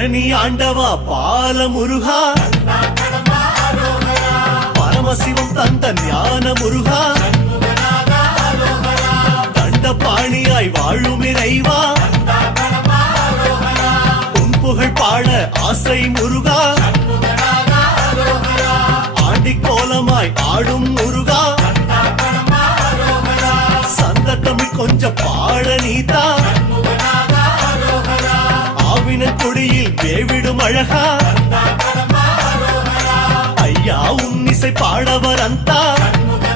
பழனி ஆண்டவா பால முருகா, பரமசிவம் தந்த ஞான முருகா, தண்டபாணியாய் வாழும் இறைவா, உன் புகழ் பாட ஆசை முருகா, ஆண்டி கோலமாய் ஆடும் முருகா, சந்த தமிழ் கொஞ்சம் பாட நீதா, ஆவின கொடியில் வேவிடும் அழகா, ஐயா உன்னிசை பாடவர் அந்த